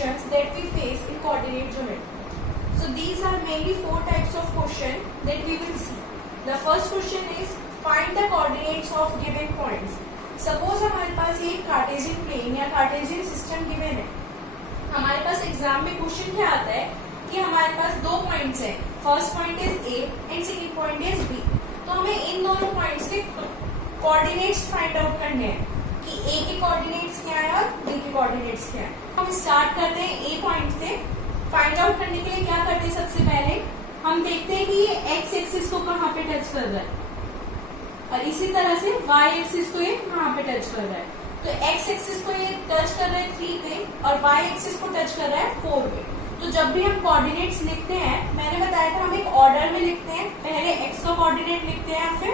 questions that we face in coordinate geometry. So these are mainly 4 types of question that we will see. The first question is find the coordinates of given points. Suppose हमारे पास ये Cartesian plane या Cartesian system given है. हमारे पास exam में question क्या आता है कि हमारे पास 2 पॉइंट्स हैं. First point is A and second point is B. तो हमें इन दोनों पॉइंट्स के कोऑर्डिनेट्स फाइंड आउट करने हैं कि ए के कोऑर्डिनेट्स क्या है और बी के कोऑर्डिनेट्स क्या है. हम स्टार्ट करते हैं ए पॉइंट से. फाइंड आउट करने के लिए क्या करते हैं, सबसे पहले हम देखते हैं कि ये एक्स एक्सिस को कहाँ पे टच कर रहा है और इसी तरह से वाई एक्सिस को ये कहाँ पे टच कर रहा है. तो एक्स एक्सिस को ये टच कर रहा है 3 पे और वाई एक्सिस को टच कर रहा है 4 पे. तो जब भी हम कोऑर्डिनेट्स लिखते हैं, मैंने बताया था हम एक ऑर्डर में लिखते हैं. पहले एक्स का कोऑर्डिनेट लिखते हैं फिर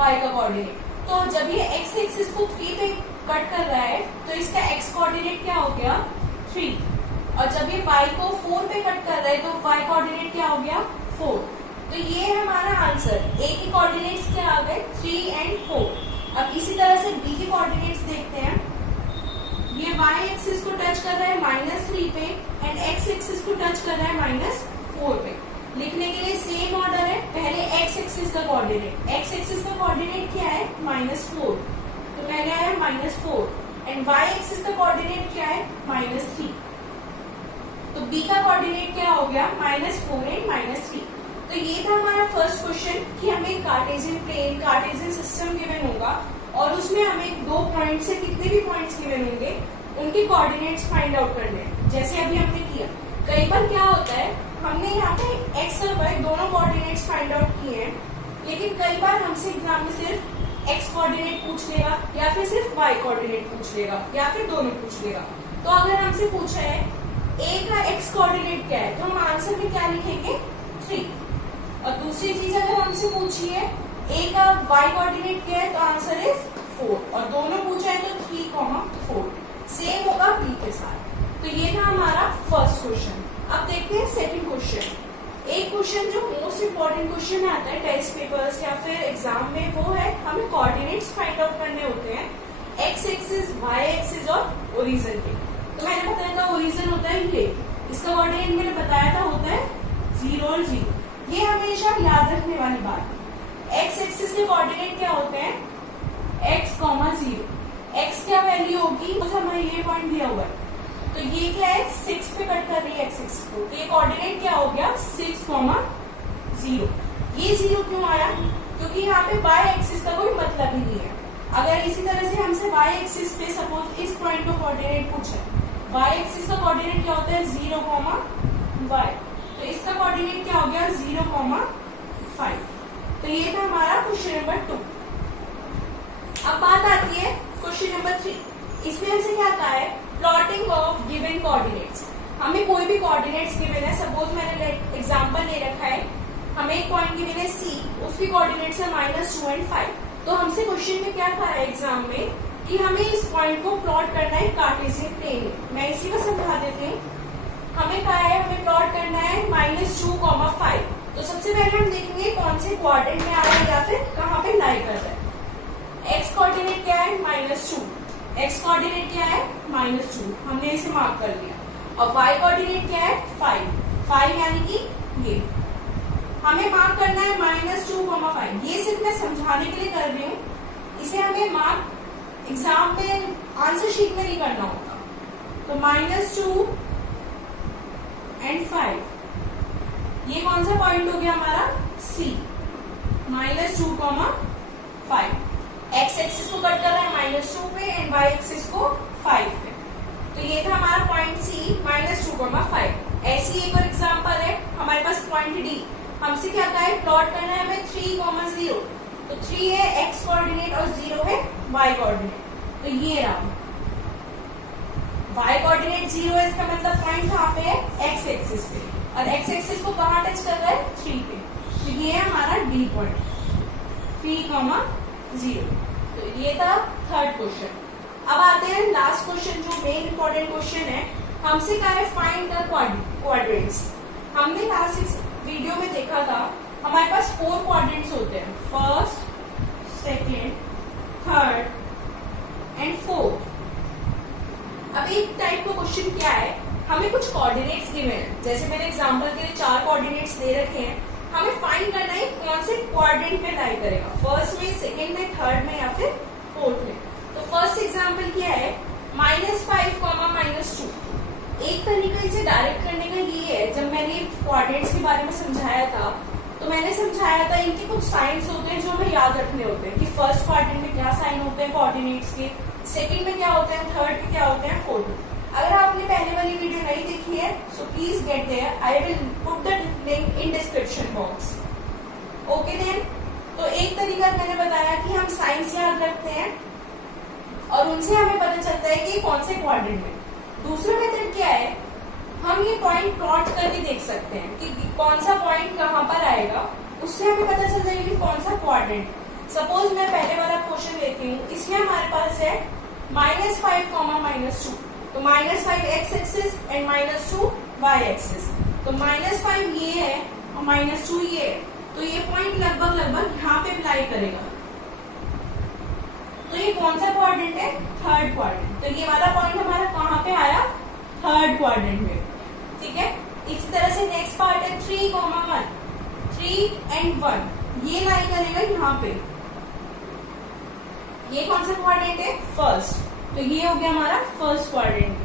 वाई का कोऑर्डिनेट. तो जब ये एक्स एक्सिस को 3 पे कट कर रहा है तो इसका एक्स कोऑर्डिनेट क्या हो गया 3. और जब ये y को 4 पे कट कर रहा है तो y कोऑर्डिनेट क्या हो गया 4. तो ये है हमारा आंसर. a के कोऑर्डिनेट्स क्या आ गए 3 एंड 4. अब इसी तरह से b के कोऑर्डिनेट्स देखते हैं. ये y एक्सिस को टच कर रहा है -3 पे एंड x एक्सिस को टच कर रहा है -4 पे. लिखने के लिए सेम ऑर्डर है. पहले x एक्सिस का कोऑर्डिनेट, x एक्सिस का कोऑर्डिनेट क्या है -4. तो पहले आया -4 एंड y एक्सिस का कोऑर्डिनेट क्या है -3. तो b का कोऑर्डिनेट क्या हो गया -4 एंड -3. तो ये था हमारा फर्स्ट क्वेश्चन कि हमें Cartesian plane Cartesian system given होगा और उसमें हमें 2 पॉइंट से कितने भी पॉइंट्स गिवन होंगे उनके कोऑर्डिनेट्स फाइंड आउट करने हैं, जैसे अभी हमने किया. कई बार क्या होता है, हमने यहाँ पे एक्स और वाई दोनों कोऑर्डिनेट्स फाइंड आउट किए हैं, लेकिन कई बार हमसे एग्जाम में सिर्फ एक्स कोऑर्डिनेट पूछ लेगा या फिर सिर्फ वाई कोऑर्डिनेट पूछ लेगा या फिर दोनों पूछ लेगा. तो अगर हमसे पूछा है ए का एक्स कोऑर्डिनेट क्या है तो हम आंसर में क्या लिखेंगे 3. और दूसरी चीज अगर हमसे पूछी है ए का वाई कोऑर्डिनेट क्या है तो आंसर इज 4. और दोनों पूछा है तो 3,4. सेम होगा बी के साथ. तो ये था हमारा फर्स्ट क्वेश्चन. अब देखते हैं सेकंड क्वेश्चन. एक क्वेश्चन जो मोस्ट इंपॉर्टेंट क्वेश्चन आता है टेस्ट पेपर्स या फिर एग्जाम में, वो है हमें कोऑर्डिनेट्स फाइंड आउट करने होते हैं एक्स एक्सिस वाई एक्सिस और ओरिजिन के. तो मैंने बताया था ओरिजिन होता है ये, इसका कोऑर्डिनेट मैंने बताया था होता है 0 और 0. ये हमेशा याद रखने वाली बात है. एक्स एक्सिस के कोऑर्डिनेट क्या होते हैं x, 0. x क्या वैल्यू होगी, हमें ये पॉइंट दिया हुआ है. तो ये क्या है 6 पे कट कर रही है एक्स एक्सिस को. तो ये कोऑर्डिनेट क्या हो गया 6, 0. ये 0 क्यों आया, क्योंकि यहाँ पे y एक्सिस का कोई मतलब ही नहीं है. अगर इसी तरह से हमसे y एक्सिस पे सपोज इस पॉइंट को कोऑर्डिनेट पूछे, y एक्सिस का कोऑर्डिनेट क्या होता है 0, y. तो इसका कोऑर्डिनेट क्या हो गया 0, 5. तो ये था हमारा क्वेश्चन नंबर 2. अब बात आती है क्वेश्चन नंबर 3. इसमें हमसे क्या कहा है प्लॉटिंग ऑफ गिवन कोऑर्डिनेट्स. हमें कोई भी कोऑर्डिनेट्स गिवन है, सपोज मैंने एग्जांपल ले रखा है, हमें एक पॉइंट गिवन है C, उसकी कोऑर्डिनेट्स है -2 एंड 5. तो हमसे क्वेश्चन में क्या कहा है एग्जाम में कि हमें इस पॉइंट को प्लॉट करना है कार्टेशियन प्लेन में. मैं इसी को समझा देती हूँ. हमें कहा है हमें प्लॉट करना है -2, 5. तो सबसे पहले हम देखेंगे कौन से क्वाड्रेंट में आ रहा है या फिर कहाँ पे लाई कर रहा है. एक्स कोऑर्डिनेट क्या है -2, एक्स कोऑर्डिनेट क्या है -2, हमने इसे मार्क कर लिया. और वाई कोऑर्डिनेट क्या है 5 यानी कि ये हमें मार्क करना है -2, 5. ये सिर्फ मैं समझाने के लिए कर रही हूँ, इसे हमें मार्क एग्जाम में आंसर शीट में नहीं करना होगा. तो -2 एंड 5, ये कौन सा पॉइंट हो गया हमारा C, -2, 5. एक्स एक्सिस को कट कर रहा है -2 पे एंड वाई एक्सिस को 5 पे. तो ये था हमारा पॉइंट C, -2, 5. ऐसी एक और एग्जांपल है हमारे पास पॉइंट D. हमसे क्या कहा है प्लॉट करना है हमें 3, 0. तो 3 है एक्स कोऑर्डिनेट और 0 है वाई कोऑर्डिनेट. तो ये रहा y कोऑर्डिनेट 0 है, इसका मतलब पॉइंट कहाँ पे है एक्स एक्सिस पे, और एक्स एक्सिस को कहाँ टच कर रहा है 3 पे. तो ये है हमारा D पॉइंट 3, 0. तो ये था थर्ड क्वेश्चन. अब आते हैं लास्ट क्वेश्चन जो मेन इंपॉर्टेंट क्वेश्चन है. हमसे कहा है फाइंड द क्वाड्रेंट्स. हमने लास्ट इस वीडियो में देखा था हमारे पास 4 क्वाड्रेंट्स होते हैं, first, second, third and fourth. अब एक टाइप का क्वेश्चन क्या है हमें कुछ कोऑर्डिनेट्स गिवन है, जैसे मैंने एग्जांपल के लिए 4 कोऑर्डिनेट्स दे रखे हैं, हमें फाइंड करना है कौन से क्वाड्रेंट में लाई करेगा, फर्स्ट में, सेकंड में, थर्ड में या फिर फोर्थ में। तो फर्स्ट एग्जांपल क्या है, -5, -2। एक तरीका इसे डायरेक्ट करने का ये है, जब मैंने कोऑर्डिनेट्स के बारे में समझाया था तो मैंने समझाया था इनके कुछ साइंस होते हैं जो हमें याद रखने होते हैं कि फर्स्ट क्वाड्रेंट में क्या साइन होते हैं कोऑर्डिनेट्स के, सेकंड में क्या होते हैं, थर्ड में क्या होते हैं, फोर्थ में। अगर आपने पहले वाली वीडियो नहीं देखी है so please get there, I will put the link in description box. Okay then, तो एक तरीका मैंने बताया कि हम साइंस याद रखते हैं और उनसे हमें पता चलता है कि कौन से क्वाड्रेंट में। दूसरा मेथड क्या है, हम ये पॉइंट प्लॉट करके देख सकते हैं कि कौन सा पॉइंट कहाँ पर आएगा, उससे हमें पता चल जाएगा कि कौन सा क्वाड्रेंट। सपोज मैं पहले वाला क्वेश्चन लेती हूँ, इसमें हमारे पास है -5, -2, तो -5 x axis and -2 y axis, तो -5 ये है और -2 ये है, तो ये पॉइंट लगभग यहाँ पे अप्लाई करेगा। तो ये कौन सा क्वाड्रेंट है, थर्ड क्वाड्रेंट। तो ये वाला पॉइंट हमारा कहाँ पे आया, थर्ड क्वाड्रेंट में, ठीक है। इसी तरह से नेक्स्ट पार्ट है 3, 1, 3 and 1, ये लाई करेगा यहाँ पे, ये कौन सा क्वाड्रेंट है, फर्स्ट, तो ये हो गया हमारा first quadrant.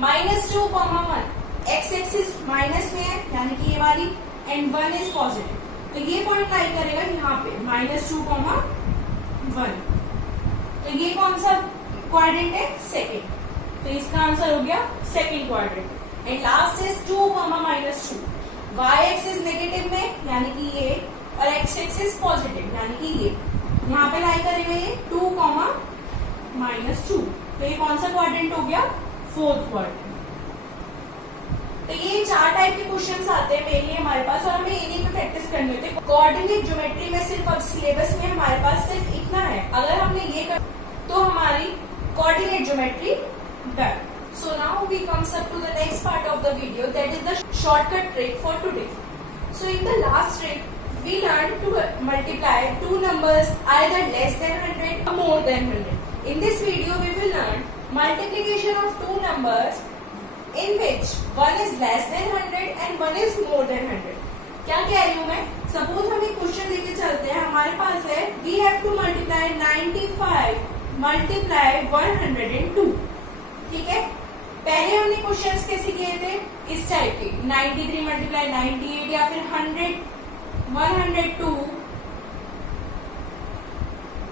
-2, 1, x axis minus में है यानी कि ये वाली, एंड 1 इज पॉजिटिव, तो ये पॉइंट लाई करेगा यहाँ पे -2, 1, तो ये कौन सा क्वाड्रेंट है, सेकेंड, तो इसका आंसर हो गया second quadrant. And last is 2, -2, y axis negative में यानी कि ये, और x एक्सिस पॉजिटिव यानी कि ये, यहाँ पे लाई करेगा ये 2, -2, तो ये कौन सा क्वाड्रेंट हो गया, फोर्थ क्वाड्रेंट। तो ये 4 टाइप के क्वेश्चंस आते हैं मेनली हमारे पास और हमें इन्हीं पे प्रैक्टिस करनी होती है। कोऑर्डिनेट ज्योमेट्री में सिर्फ अब सिलेबस में हमारे पास सिर्फ इतना है, अगर हमने ये कर तो हमारी coordinate geometry done. So now we comes up to the next part of the video, that is the shortcut trick for today. So in the last trick we learned to multiply two numbers either less than 100 or more than 100. In this video we will learn multiplication of two numbers in which one is less than 100 and one is more than 100. क्या कह रही हूँ मैं, suppose हम एक question लेके चलते हैं, हमारे पास है we have to multiply 95 multiply 102, ठीक है। पहले हमने क्वेश्चंस कैसे किए थे, इस टाइप के 93 मल्टीप्लाई 98 या फिर 102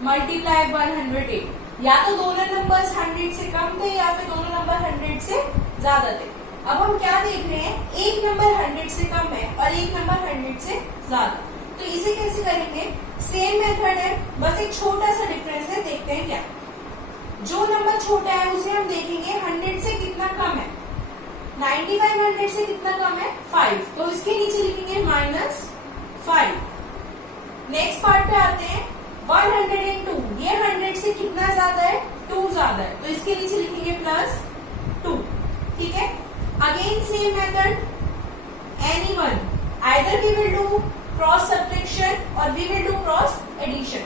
मल्टीप्लाई 108, या तो दोनों नंबर्स 100 से कम थे या फिर दोनों नंबर 100 से ज्यादा थे। अब हम क्या देख रहे हैं, एक नंबर 100 से कम है और एक नंबर 100 से ज्यादा, तो इसे कैसे करेंगे, सेम मेथड है, बस एक छोटा सा डिफरेंस है, देखते हैं क्या। जो नंबर छोटा है उसे हम देखेंगे 100 से कितना कम है, 95 100 से कितना कम है, 5, तो इसके नीचे लिखेंगे -5। नेक्स्ट पार्ट पे आते हैं 102, ये 100 से कितना ज्यादा है, 2 ज्यादा है, तो इसके नीचे लिखेंगे +2, ठीक है। Again same method, anyone, either we will do cross subtraction और we will do cross addition.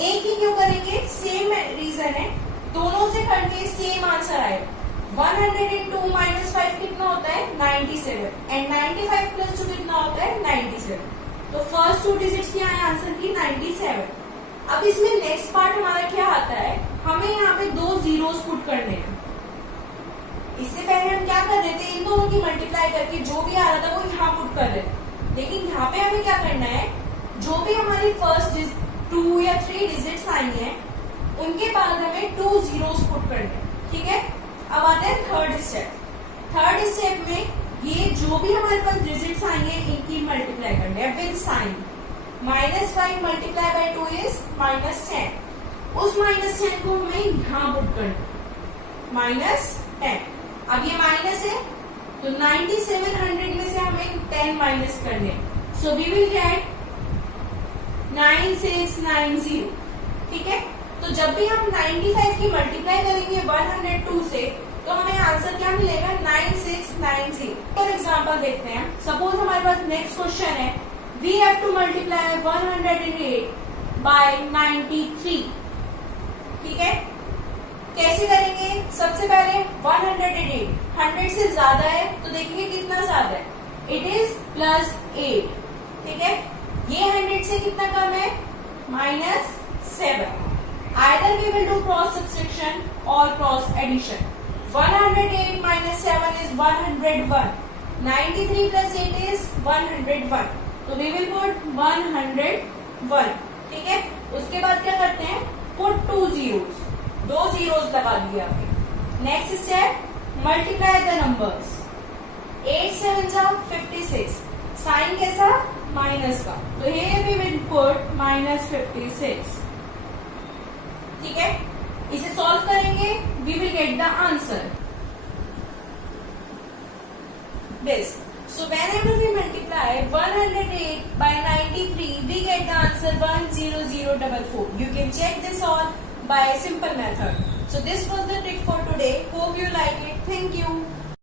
एक ही क्यों करेंगे, सेम रीजन है, दोनों से करके सेम आंसर आएगा। 102 -5 कितना होता है, 97, एंड 95 + 2 कितना होता है, 97, तो फर्स्ट 2 डिजिट्स क्या है आंसर की, 97। अब इसमें नेक्स्ट पार्ट हमारा क्या आता है, हमें यहाँ पे 2 जीरोस पुट करने हैं। इससे पहले हम क्या कर रहे थे, इन दोनों की मल्टीप्लाई करके जो भी आ रहा था वो यहाँ पुट कर रहे थे, लेकिन यहाँ पे हमें क्या करना है, जो भी हमारी फर्स्ट 2 या 3 डिजिट्स आई हैं उनके बाद हमें 2 जीरोस पुट करने हैं, ठीक है। अब आते हैं थर्ड स्टेप। थर्ड स्टेप में ये जो भी हमारे पास डिजिट्स आई हैं इनकी मल्टीप्लाई करने हैं with sign. -5 multiply by 2 is -10, उस -10 को हमें यहाँ पुट करना, -10। अब ये माइनस है तो 97 100 में से हमें 10 माइनस करने, सो वी विल गेट 9690, ठीक है। तो जब भी हम 95 की मल्टीप्लाई करेंगे 102 से तो हमें आंसर क्या मिलेगा, 9690। फॉर एग्जांपल देखते हैं, सपोज हमारे पास नेक्स्ट क्वेश्चन है, we have to multiply 108 by 93, ठीक है। कैसे करेंगे? सबसे पहले 108 100 से ज्यादा है तो देखेंगे कितना ज्यादा है, इट इज +8, ठीक है। ये 100 से कितना कम है, -7। Either we will do cross subtraction और क्रॉस एडिशन। 108 - 7 is 101, 93 + 8 is 101, तो वी विल पुट 101, ठीक है। उसके बाद क्या करते हैं, पुट 2 zeros, 2 zeros लगा दिया आपने। Next step, multiply the numbers. 8 7 जा 56, साइन कैसा, माइनस का, तो here we will put -56, ठीक है। इसे सॉल्व करेंगे, we will get the answer this. So whenever we multiply 108 by 93, we get the answer 10044. You can check this all by simple method. So this was the trick for today. Hope you like it. Thank you.